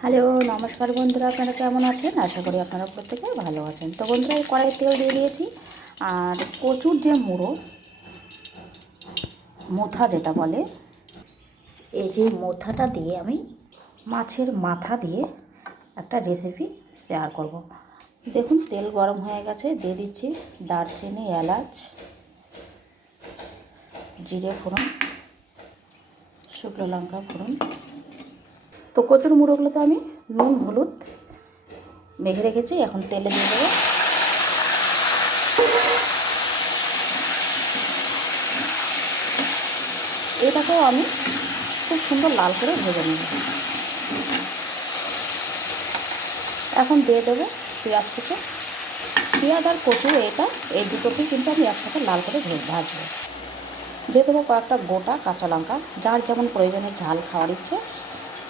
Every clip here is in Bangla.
হ্যালো, নমস্কার বন্ধুরা, আপনারা কেমন আছেন? আশা করি আপনারা প্রত্যেকে ভালো আছেন। তো বন্ধুরা, এই কড়াই তেল দিয়ে দিয়েছি। আর কচুর যে মুড়ো, মোথা যেটা বলে, এই যে মোথাটা দিয়ে আমি মাছের মাথা দিয়ে একটা রেসিপি শেয়ার করব। দেখুন, তেল গরম হয়ে গেছে, দিয়ে দিচ্ছি দারচিনি, এলাচ, জিরে ফোড়ন, শুকনো লঙ্কা ফোড়ন তো কচুর মুড়োগুলো তো আমি নুন, হলুদ মেখে রেখেছি, এখন তেলে দিয়ে দেবো। এটাকেও আমি খুব সুন্দর লাল করে ভেজে নেব। এখন দিয়ে দেবো পেঁয়াজ থেকে। পেঁয়াজ আর কচু, এটা, এই দুটোকেই কিন্তু আমি একসাথে লাল করে ভেজে ভাজবো। দিয়ে দেবো কয়েকটা গোটা কাঁচা লঙ্কা, যার যেমন প্রয়োজনে ঝাল খাওয়ার ইচ্ছে।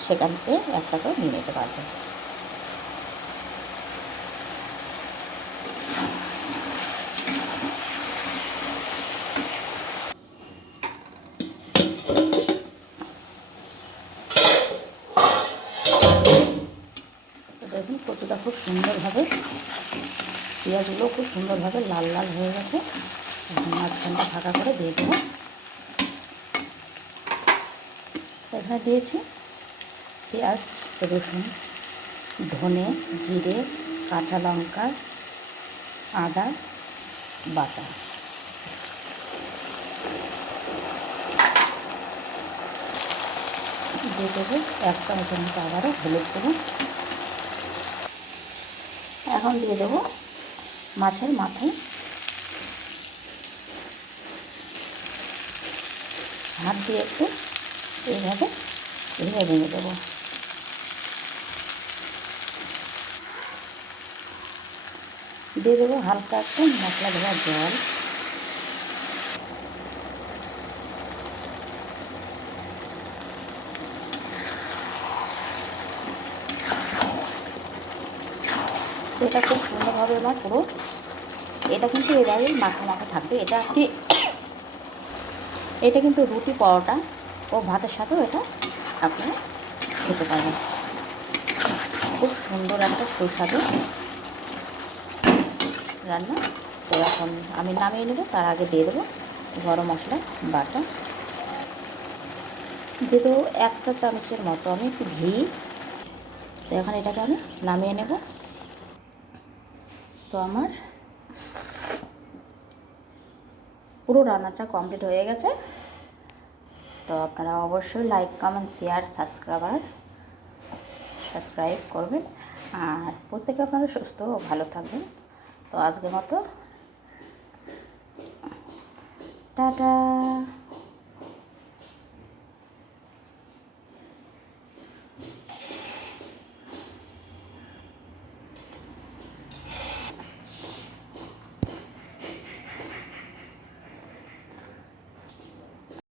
সেখান থেকে একটা করে নিয়ে নিতে পারবে। দেখুন কচুটা খুব সুন্দরভাবে, পেঁয়াজগুলো খুব সুন্দরভাবে লাল লাল হয়ে গেছে। মাঝখানটা ফাঁকা করে দিয়ে দেবো। এখানে দিয়েছি পেঁয়াজ, রসুন, ধনে, জিরে, কাঁচা লঙ্কা, আদা, বাটা। দিয়ে দেবো এক চামচের মতো আবারও হলুদ দেবো এখন দিয়ে দেবো মাছের মাথায় হাত দিয়ে একটু এইভাবে ভেঙে ভেঙে দেবো দিয়ে দেবো হালকা একটু মশলা ধোয়া জল। এটা খুব সুন্দরভাবে আমার পুরো এটা কিন্তু এভাবেই মাখা মাখা থাকবে। এটা আপনি এটা কিন্তু রুটি পরোটা ও ভাতের সাথেও এটা আপনারা খেতে পারবেন। খুব সুন্দর একটা সুস্বাদু রান্না। তো এখন আমি নামিয়ে নেব, তার আগে দিয়ে দেবো গরম মশলা, বাটা। দিয়ে দেবো এক চা চামচের মতো আমি একটু ঘি। তো এখন এটাকে আমি নামিয়ে নেব। তো আমার পুরো রান্নাটা কমপ্লিট হয়ে গেছে। তো আপনারা অবশ্যই like, comment, share, subscriber, subscribe করবেন। আর প্রত্যেকে আপনারা সুস্থ ও ভালো থাকবেন। তো আজকের মতো। টাটা।